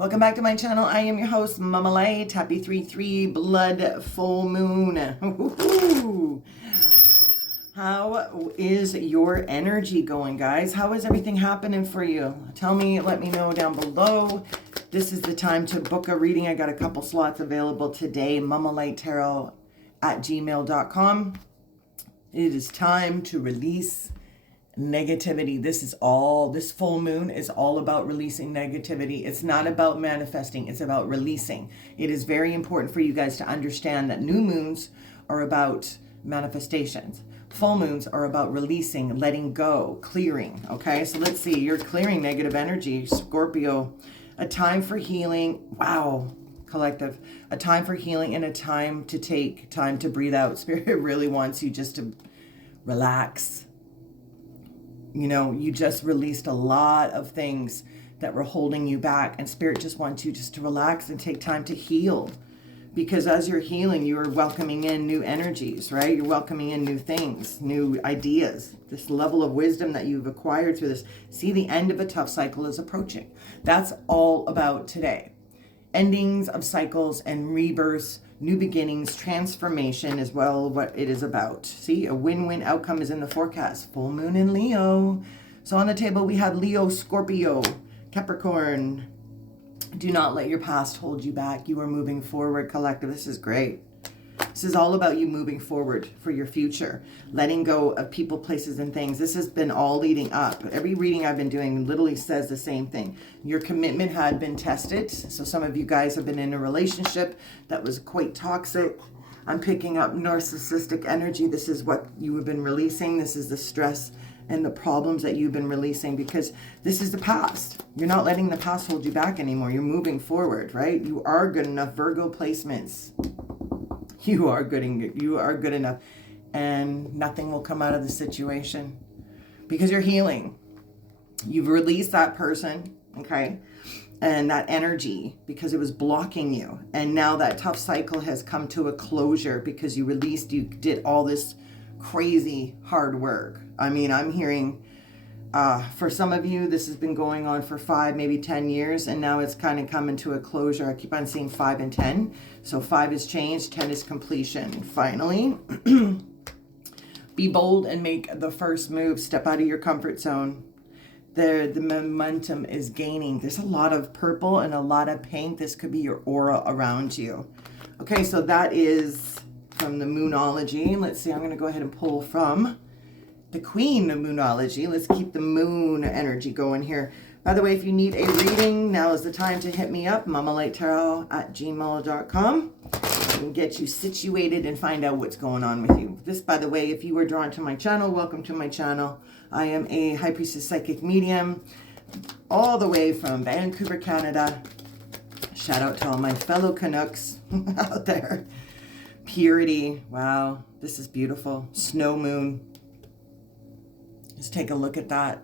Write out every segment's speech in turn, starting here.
Welcome back to my channel. I am your host, Mama Light. Happy 3/3 blood full moon. Woo-hoo. How is your energy going, guys? How is everything happening for you? Tell me, let me know down below. This is the time to book a reading. I got a couple slots available today. mamalighttarot@gmail.com. It is time to release negativity. This full moon is all about releasing negativity. It's not about manifesting, it's about releasing. It is very important for you guys to understand that new moons are about manifestations. Full moons are about releasing, letting go, clearing. Okay, so let's see. You're clearing negative energy, Scorpio. A time for healing. Wow, collective. A time for healing and a time to take time to breathe out. Spirit really wants you just to relax. You know, you just released a lot of things that were holding you back, and Spirit just wants you just to relax and take time to heal. Because as you're healing, you are welcoming in new energies, right? You're welcoming in new things, new ideas, this level of wisdom that you've acquired through this. See, the end of a tough cycle is approaching. That's all about today. Endings of cycles and rebirths, new beginnings, transformation is what it is about. See, a win-win outcome is in the forecast. Full moon in Leo. So on the table we have Leo, Scorpio, Capricorn. Do not let your past hold you back. You are moving forward, collective. This is great. This is all about you moving forward for your future, letting go of people, places, and things. This has been all leading up. Every reading I've been doing literally says the same thing. Your commitment had been tested. So some of you guys have been in a relationship that was quite toxic. I'm picking up narcissistic energy. This is what you have been releasing. This is the stress and the problems that you've been releasing, because this is the past. You're not letting the past hold you back anymore. You're moving forward, right? You are good enough. Virgo placements. You are good enough, and nothing will come out of the situation because you're healing. You've released that person, okay, and that energy because it was blocking you, and now that tough cycle has come to a closure because you did all this crazy hard work. I mean, I'm hearing for some of you, this has been going on for 5, maybe 10 years, and now it's kind of coming to a closure. I keep on seeing 5 and 10. So 5 is change, 10 is completion. Finally, be bold and make the first move. Step out of your comfort zone. The momentum is gaining. There's a lot of purple and a lot of pink. This could be your aura around you. Okay, so that is from the Moonology. Let's see, I'm going to go ahead and pull from the Queen of Moonology. Let's keep the moon energy going here. By the way, if you need a reading, now is the time to hit me up, mamalighttarot@gmail.com. I can get you situated and find out what's going on with you. This, by the way, if you were drawn to my channel, welcome to my channel. I am a High Priestess Psychic Medium, all the way from Vancouver, Canada. Shout out to all my fellow Canucks out there. Purity. Wow, this is beautiful. Snow moon. Just take a look at that.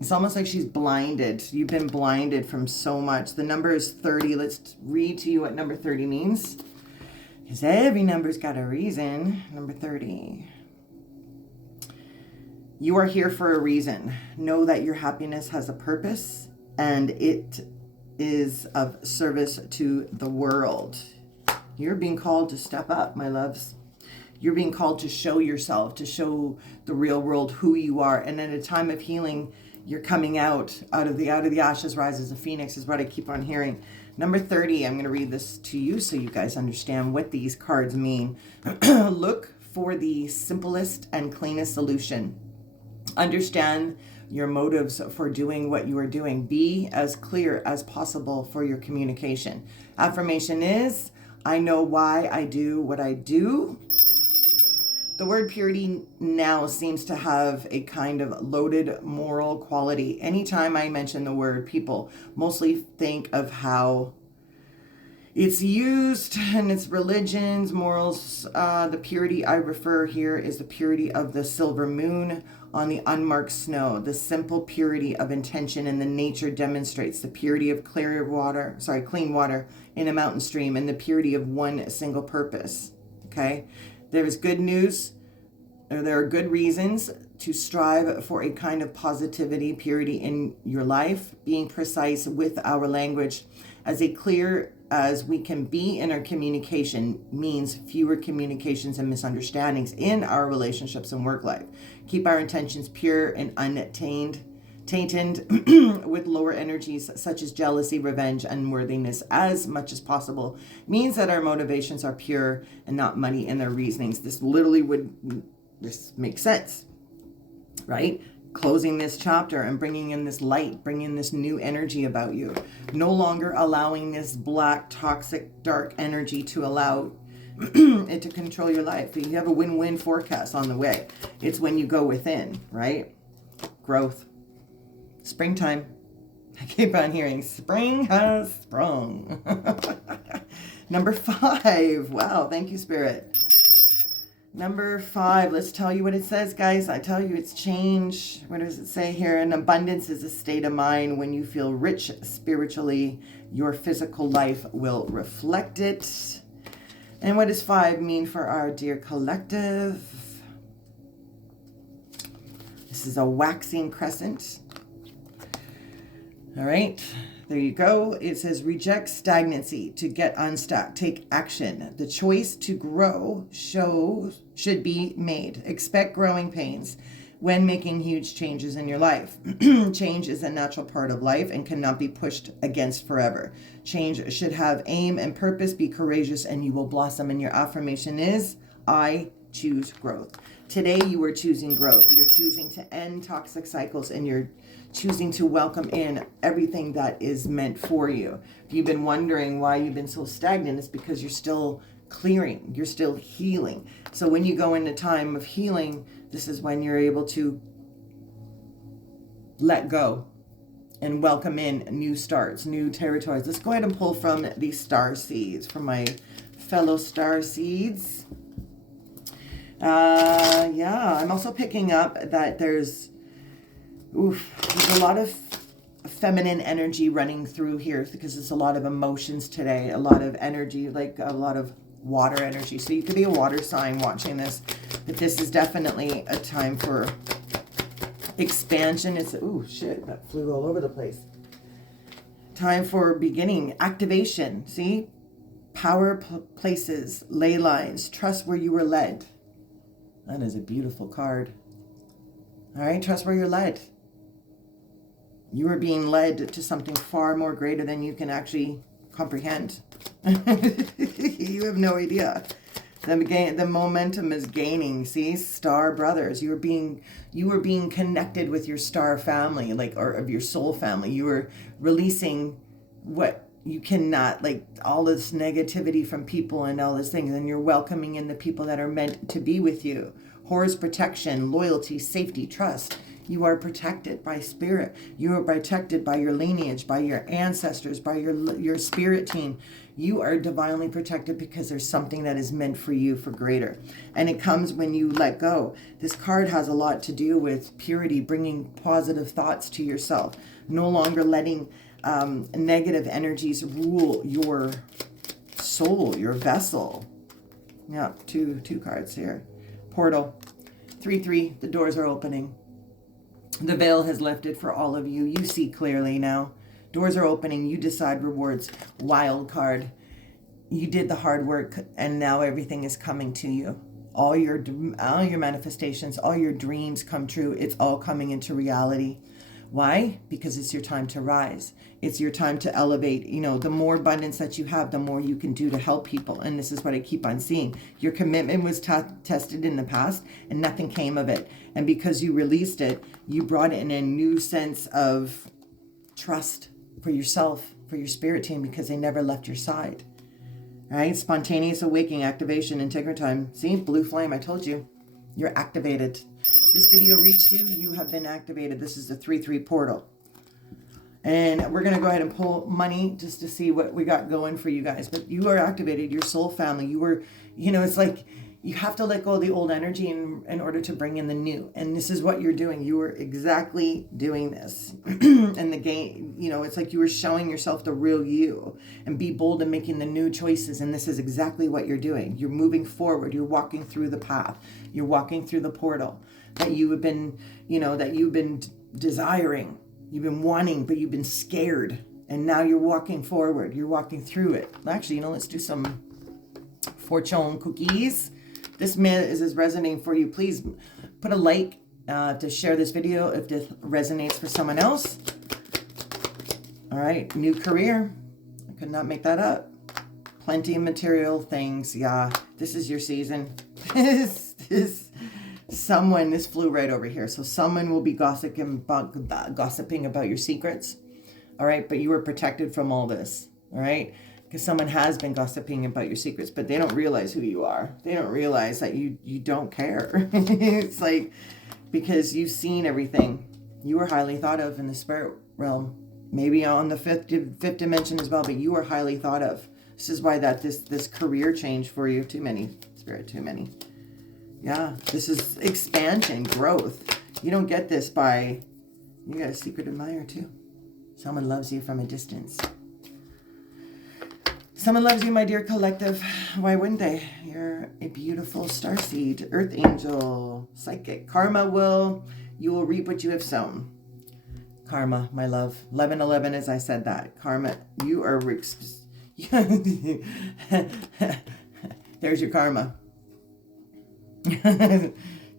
It's almost like she's blinded. You've been blinded from so much. The number is 30. Let's read to you what number 30 means, because every number's got a reason. Number 30. You are here for a reason. Know that your happiness has a purpose, and it is of service to the world. You're being called to step up, my loves. You're being called to show yourself, to show the real world who you are. And at a time of healing, you're coming out of the ashes rises a phoenix, is what I keep on hearing. Number 30, I'm going to read this to you so you guys understand what these cards mean. Look for the simplest and cleanest solution. Understand your motives for doing what you are doing. Be as clear as possible for your communication. Affirmation is, I know why I do what I do. The word purity now seems to have a kind of loaded moral quality. Anytime I mention the word, people mostly think of how it's used in its religions, morals. The purity I refer here is the purity of the silver moon on the unmarked snow. The simple purity of intention in the nature demonstrates the purity of clean water in a mountain stream, and the purity of one single purpose. Okay? There is good news. There are good reasons to strive for a kind of positivity, purity in your life, being precise with our language, as clear as we can be in our communication means fewer communications and misunderstandings in our relationships and work life. Keep our intentions pure and tainted with lower energies such as jealousy, revenge, unworthiness as much as possible. Means that our motivations are pure and not muddy in their reasonings. This makes sense, right? Closing this chapter and bringing in this light, bringing this new energy about you. No longer allowing this black, toxic, dark energy to allow it to control your life. You have a win-win forecast on the way. It's when you go within, right? Growth. Springtime. I keep on hearing spring has sprung. Number 5. Wow, thank you, Spirit. Number 5, let's tell you what it says, guys. I tell you it's change. What does it say here? An abundance is a state of mind. When you feel rich spiritually, your physical life will reflect it. And what does 5 mean for our dear collective? This is a waxing crescent. All right, there you go. It says reject stagnancy to get unstuck. Take action. The choice to grow should be made. Expect growing pains when making huge changes in your life. Change is a natural part of life and cannot be pushed against forever. Change should have aim and purpose. Be courageous and you will blossom. And your affirmation is, I choose growth. Today you are choosing growth. You're choosing to end toxic cycles and you're choosing to welcome in everything that is meant for you. If you've been wondering why you've been so stagnant, it's because you're still clearing, you're still healing. So when you go into time of healing, this is when you're able to let go and welcome in new starts, new territories. Let's go ahead and pull from the star seeds, from my fellow star seeds. I'm also picking up that there's a lot of feminine energy running through here because there's a lot of emotions today, a lot of energy, like a lot of water energy. So you could be a water sign watching this, but this is definitely a time for expansion. It's, that flew all over the place. Time for beginning, activation, see? Power places, ley lines, trust where you were led. That is a beautiful card. All right, trust where you're led. You are being led to something far more greater than you can actually comprehend. You have no idea. The momentum is gaining. See, star brothers. You were being connected with your star family, or of your soul family. You were releasing what you cannot, all this negativity from people and all these things, and you're welcoming in the people that are meant to be with you. Horus protection, loyalty, safety, trust. You are protected by spirit. You are protected by your lineage, by your ancestors, by your spirit team. You are divinely protected because there's something that is meant for you for greater. And it comes when you let go. This card has a lot to do with purity, bringing positive thoughts to yourself. No longer letting negative energies rule your soul, your vessel. Yeah, two cards here. Portal. 3-3, the doors are opening. The veil has lifted for all of you. You see clearly now. Doors are opening. You decide rewards. Wild card. You did the hard work and now everything is coming to you. All your manifestations, all your dreams come true. It's all coming into reality. Why? Because it's your time to rise. It's your time to elevate. The more abundance that you have, the more you can do to help people. And this is what I keep on seeing. Your commitment was tested in the past and nothing came of it. And because you released it, you brought in a new sense of trust for yourself, for your spirit team, because they never left your side. All right? Spontaneous awakening, activation, integra time. See, blue flame, I told you. You're activated. This video reached you. You have been activated. This is the 3-3 portal. And we're going to go ahead and pull money just to see what we got going for you guys. But you are activated. Your soul family. You were, it's like you have to let go of the old energy in order to bring in the new. And this is what you're doing. You were exactly doing this. And the game, it's like you were showing yourself the real you. And be bold in making the new choices. And this is exactly what you're doing. You're moving forward. You're walking through the path. You're walking through the portal. that you have been, that you've been desiring, you've been wanting, but you've been scared. And now you're walking forward. You're walking through it. Actually, let's do some fortune cookies. This is resonating for you. Please put a like to share this video if this resonates for someone else. All right, new career. I could not make that up. Plenty of material things. Yeah, this is your season. This flew right over here. So someone will be gossiping about your secrets. All right, but you are protected from all this. All right, because someone has been gossiping about your secrets, but they don't realize who you are. They don't realize that you don't care. It's like, because you've seen everything. You are highly thought of in the spirit realm, maybe on the fifth dimension as well, but you are highly thought of. This is why this career change for you. Too many, Spirit, too many. Yeah, this is expansion, growth. You don't get this by, you got a secret admirer too. Someone loves you from a distance. Someone loves you, my dear collective. Why wouldn't they? You're a beautiful starseed, earth angel, psychic. You will reap what you have sown. Karma, my love. 1111, as I said that. Karma, you are... There's your karma.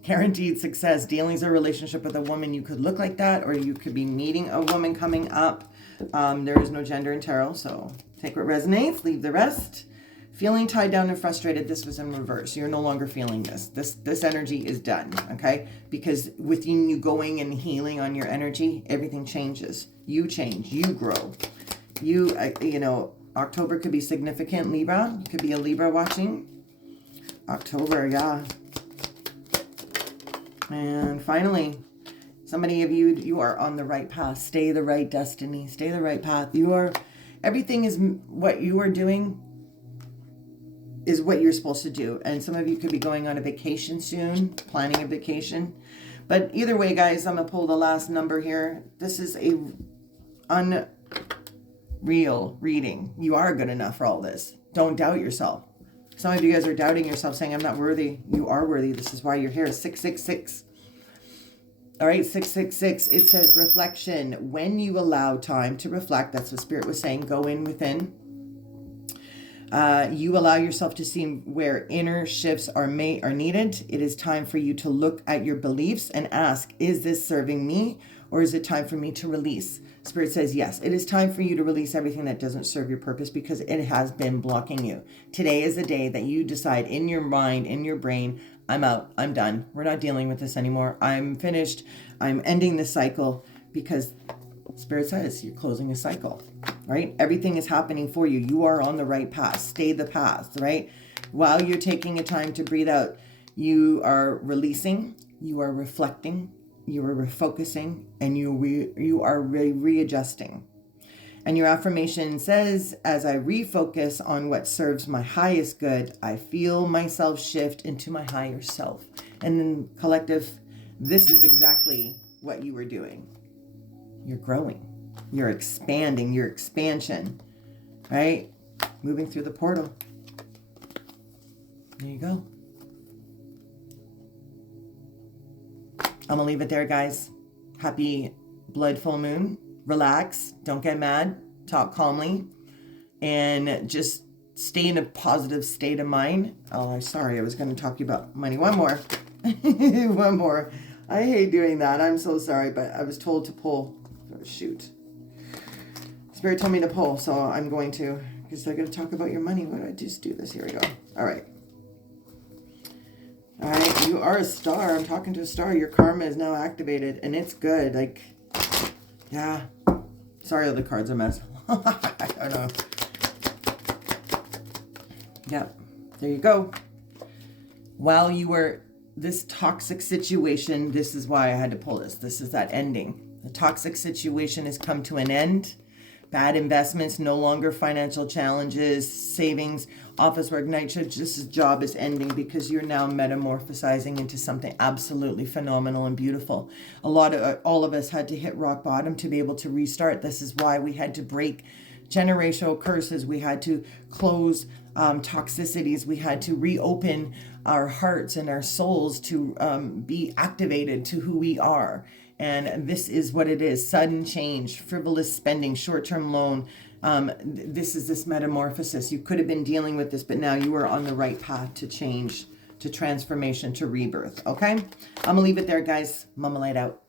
Guaranteed success. Dealings or relationship with a woman. You could look like that, or you could be meeting a woman coming up. There is no gender in tarot, so take what resonates, leave the rest. Feeling tied down and frustrated. This was in reverse. You're no longer feeling this. This energy is done, okay? Because within you going and healing on your energy, everything changes. You change. You grow. October could be significant. Libra. You could be a Libra watching. October, yeah. And finally, somebody of you are on the right path. Stay the right destiny. Stay the right path. Everything is what you are doing is what you're supposed to do. And some of you could be going on a vacation soon, planning a vacation. But either way, guys, I'm going to pull the last number here. This is a unreal reading. You are good enough for all this. Don't doubt yourself. Some of you guys are doubting yourself, saying, I'm not worthy. You are worthy. This is why you're here. 666. All right, 666. It says reflection. When you allow time to reflect, that's what Spirit was saying, go in within. You allow yourself to see where inner shifts are needed. It is time for you to look at your beliefs and ask, is this serving me, or is it time for me to release? Spirit says, yes, it is time for you to release everything that doesn't serve your purpose because it has been blocking you. Today is the day that you decide in your mind, in your brain, I'm out, I'm done. We're not dealing with this anymore. I'm finished. I'm ending this cycle because Spirit says you're closing a cycle, right? Everything is happening for you. You are on the right path. Stay the path, right? While you're taking a time to breathe out, you are releasing, you are reflecting, you are refocusing, and you are readjusting. And your affirmation says, as I refocus on what serves my highest good, I feel myself shift into my higher self. And then collective, this is exactly what you were doing. You're growing, you're expanding, your expansion, right? Moving through the portal. There you go. I'm gonna leave it there, guys. Happy blood full moon. Relax, don't get mad, talk calmly, and just stay in a positive state of mind. Oh, sorry, I was going to talk to you about money. One more. One more. I hate doing that. I'm so sorry, but I was told to pull. Oh, shoot. Spirit told me to pull, so I'm going to, because they're going to talk about your money. Why do I just do this? Here we go. All right. All right, you are a star. I'm talking to a star. Your karma is now activated, and it's good. Like, yeah. Sorry, the cards are a mess. I don't know. Yep. There you go. While you were this toxic situation, this is why I had to pull this. This is that ending. The toxic situation has come to an end. Bad investments, no longer financial challenges, savings, office work, night shift. This job is ending because you're now metamorphosizing into something absolutely phenomenal and beautiful. All of us had to hit rock bottom to be able to restart. This is why we had to break generational curses. We had to close toxicities. We had to reopen our hearts and our souls to be activated to who we are. And this is what it is: sudden change, frivolous spending, short-term loan. This is this metamorphosis. You could have been dealing with this, but now you are on the right path to change, to transformation, to rebirth. Okay? I'm going to leave it there, guys. Mama Light out.